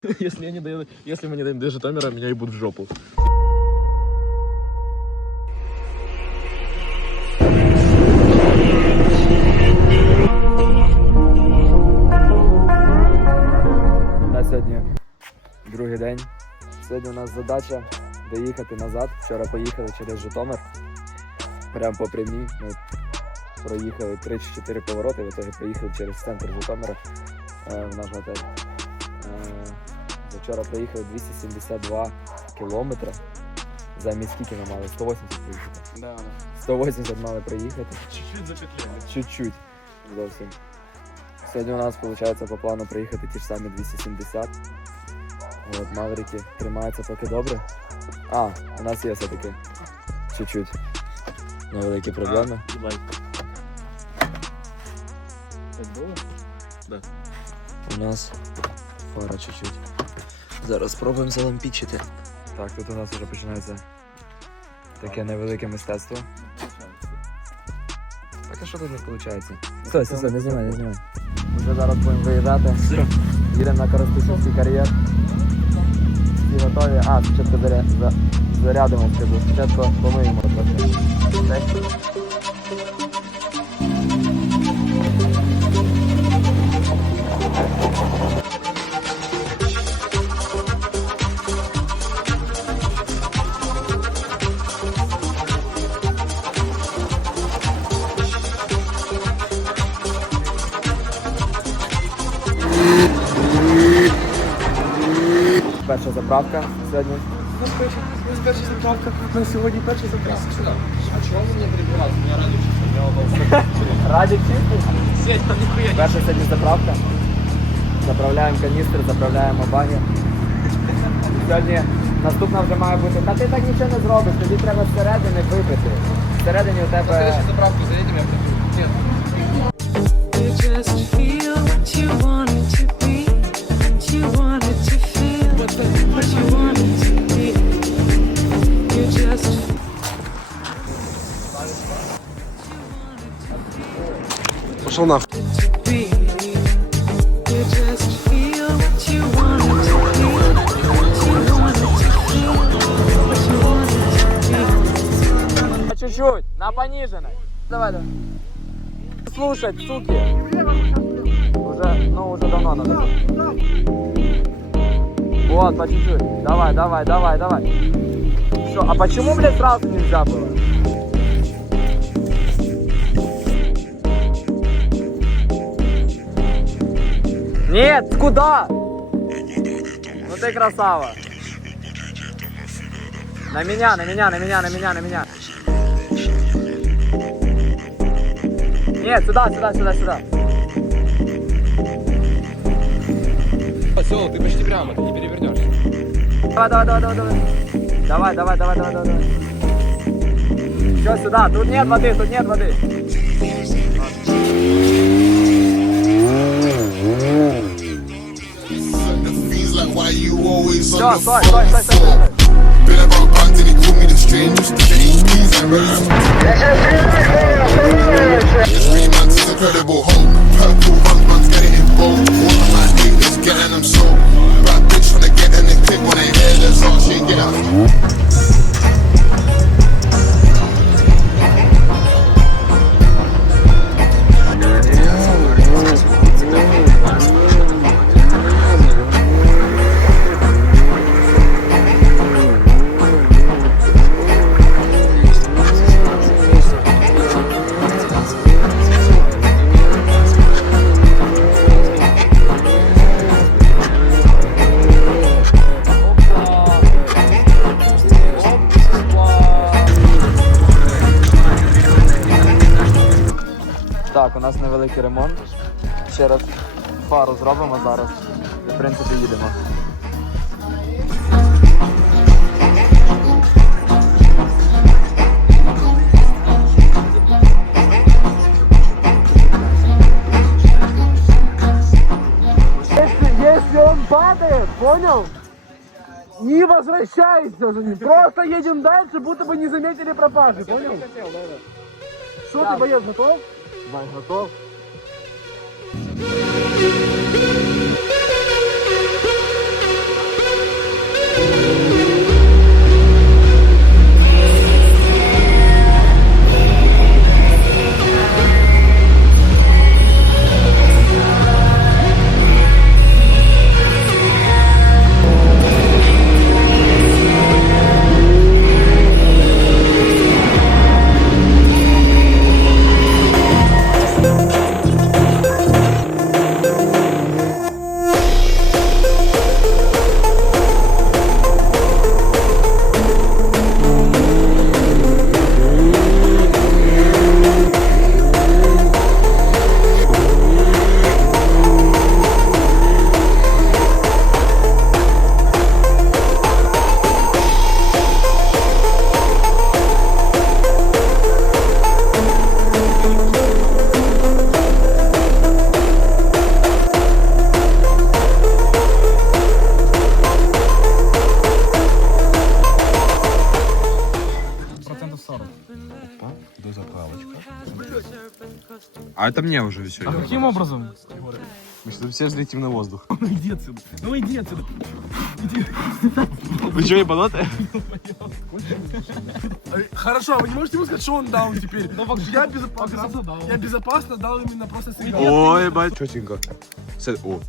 Если, я не доеду, если мы не доедем до Житомира, меня ебут в жопу. На сьогодні другий день. Сьогодні у нас задача доїхати назад. Вчора поїхали через Житомир. Прямо по прямій. Ми проїхали 3 чи 4 повороти, в итоге поїхали через центр Житомира е, в наш готель. Вчора проїхали 272 кілометри. Замість скільки ми мали? 180 проїхати. Да. 180 мали проїхати. Чуть-чуть запетляли. Чуть-чуть зовсім. Сьогодні у нас виходить по плану приїхати ті ж самі 270. От, Маврики тримаються поки добре. А, у нас є все-таки чуть-чуть невеликі проблеми. Так было? У нас фара чуть-чуть. Зараз спробуємо залампічити. Так, тут у нас вже починається таке невелике мистецтво. Так а що тут не виходить? Стой, стой, стой, не знімай, не знімай. Вже зараз будемо виїжджати. Їдемо на Коростишівський кар'єр. Всі готові. А, спочатку заря... за... зарядимо скажу. Спочатку помиємо трохи. Перша заправка сьогодні. Перша заправка. На сьогодні перша заправка. А чого ви мені прибирати? Меня ради чисто. Радік чистий. Сеть, там нихуя Перша сьогодні заправка. Заправляємо каністр, заправляємо баги. Сьогодні наступна вже має бути. Та ти так нічого не зробиш, тобі треба зсередини випити. Всередині у тебе. Следующую заправку заедем, я приду. Нет. You just feel what you want to be. What you want Пошел нахуй. Чуть-чуть, на пониженной. Давай, давай. Слушать, суки. Уже, ну уже давно надо. Вот, по чуть-чуть. Давай, давай, давай, давай. Что, а почему, блядь, сразу нельзя было? Нет, куда? Ну ты красава. На меня, на меня, на меня, на меня, на меня. Нет, сюда, сюда, сюда, сюда. Все, ты почти прямо, ты не перевернешься. Давай, давай, давай, давай, давай. Давай, давай, давай, давай, давай, давай. Все, сюда. Тут нет воды, тут нет воды. Все, стой, стой, стой, стой, incredible hope. Purple bump man's getting involved. Getting them sold. Bad bitch tryna get in the clip when they hear the song. She get out. Так, у нас невеликий ремонт. Ще раз фару зробимо зараз. І в принципі їдемо. Если, если он падает, понял? Не возвращайся уже, не- просто едем дальше, будто бы не заметили пропажи, понял? Что ты, боец, готов? Вань, готов? это мне уже все. А каким образом? Мы что, все взлетим на воздух. Ну иди отсюда. Ну иди отсюда. Вы что, ебанутые? Э, Хорошо, а вы не можете ему сказать, что он дал теперь? я, безопасно, я безопасно дал именно просто сигнал. Ой, ебать. Четенько. Це- О,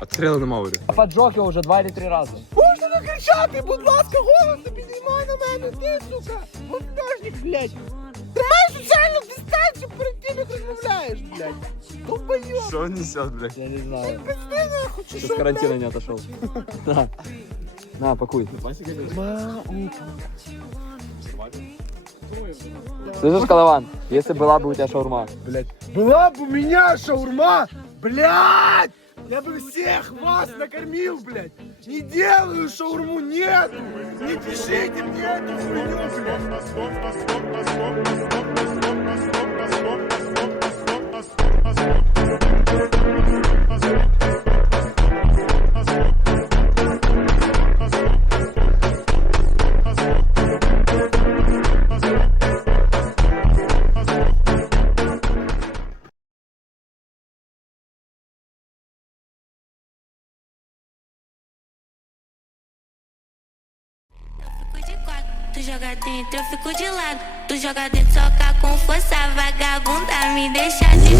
отстріли на Мауері. Поджог його вже два чи три рази. Можна не кричати, будь ласка, голос не піднімай на мене, ти, сука, монтажник, блядь. Тримай соціальну дистанцію перед тим, як розмовляєш, блядь. Долбойоб, Що він несет, блядь? Я не знаю. пизди нахуй, чи Ще з що, карантина не отошел. На. На, пакуй. Слышишь, Колован? Если была бы у тебя шаурма. Была бы у меня шаурма, блядь! Я бы всех вас накормил, блядь! Не делаю шаурму, нету! Не пишите мне эту хуйню, блядь! Tu joga dentro, eu fico de lado. Tu joga dentro, soca com força, vagabunda. Me deixa de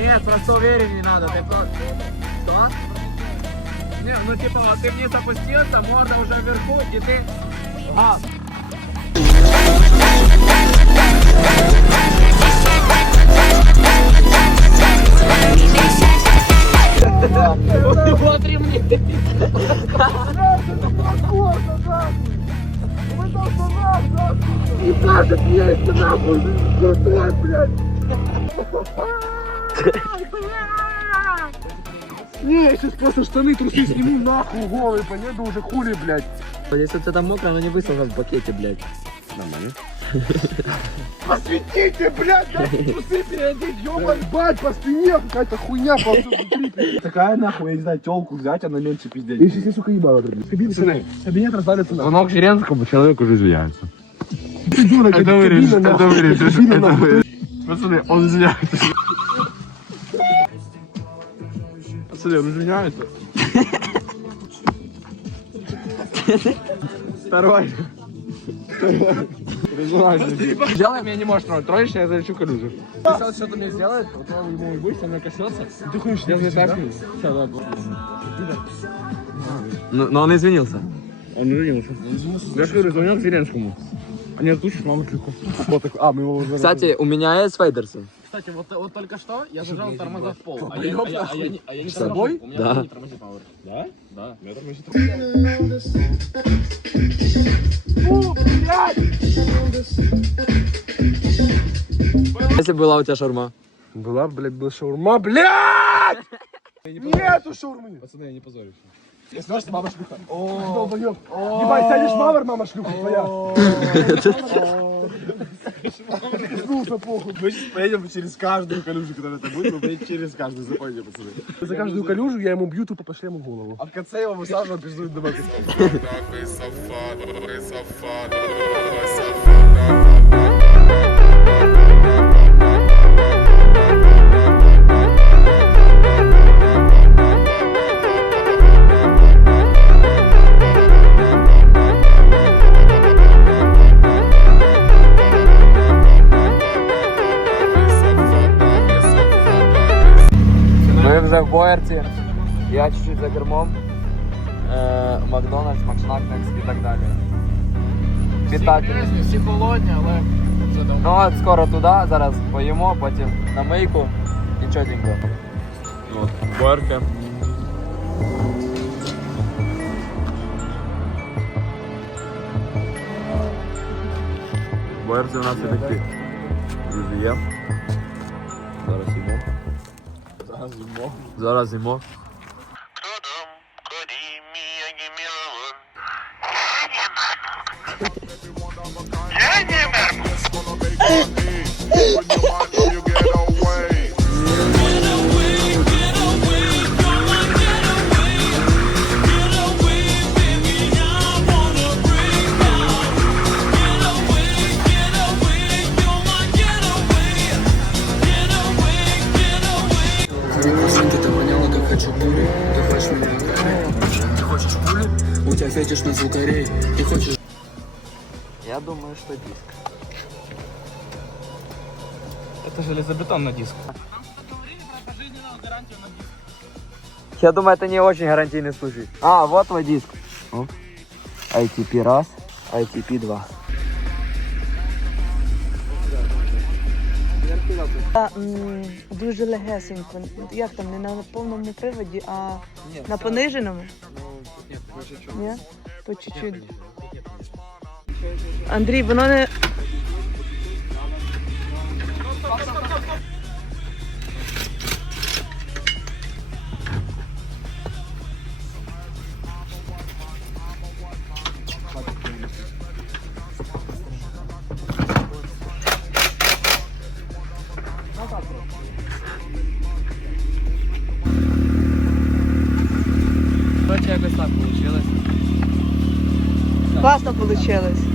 Нет, просто уверен не надо, ты просто... Что? Не, ну типа, ты вниз опустился, морда уже вверху, и ты... Газ. Не, я сейчас просто штаны, трусы сниму нахуй голый, поеду уже хули, блядь. Если тебя там мокро, оно не высохло в пакете, блядь. Посветите, блядь, дайте трусы переодеть, ёбать, бать, по спине какая-то хуйня внутри. Такая нахуй, я не знаю, телку взять, она меньше пиздец. Я сейчас, сука, ебала, блядь. Кабинет, кабинет развалится нахуй. Звонок Жиренскому, человек уже извиняется. Дура, Это кабина, вырежешь, нахуй. это вырежешь, это вырежешь. Пацаны, он извиняется. Пацаны, он извиняется. Второй. Сделай Меня не можешь тронуть, тронешь, я залечу калюжу. Сейчас что-то мне сделает, вот он ему будет, он меня коснется. Ты хуешь, Я не затащу. Но, но он извинился. Он извинился. Я же звонил Зеленскому. Они отключат маму шлюху. Вот так, а, мы его. Кстати, у меня есть Фейдерсон. Кстати, вот, вот только что я зажал тормоза в пол. А я, а я, а я, не- а я не С тобой? тормозил. У меня Да. не тормозит пауэр. Да? Да. Я тормозит. Если была у тебя шаурма. Была, блядь, была шаурма, блядь! Нету шаурмы! Пацаны, я не позорюсь. Я знаю, что мама шлюха. Долбоёб. Ебать, сядешь мавр, мама шлюха твоя. Пизнулся похуй. Мы сейчас поедем через каждую калюжу, которая это будет, мы поедем через каждую, запомните, пацаны. За каждую калюжу я ему бью тупо по шлему в голову. А в конце его высаживаем, пиздуют домой. Вже в Боярці. Я чуть-чуть за кермом. Е, Макдональдс, Макшнакнекс і так далі. Питательність. Всі голодні, але вже давно. Ну от скоро туди, зараз поїмо, потім на мийку і чотенько. Вот, Боярка. Боярці у нас і такі. Друзі, є. Зараз. Зараз їмо. Я думаю, що диск. Это железобетонный диск. Я думаю, это не очень гарантийный случай. А, вот твой диск. О. ITP раз, ITP два. А, м, Дуже легесенько. Як там, не на повному приводі, а на пониженому? Ні? По чуть-чуть. Андрій, воно не. Короче, якось так получилось. Класно вийшло.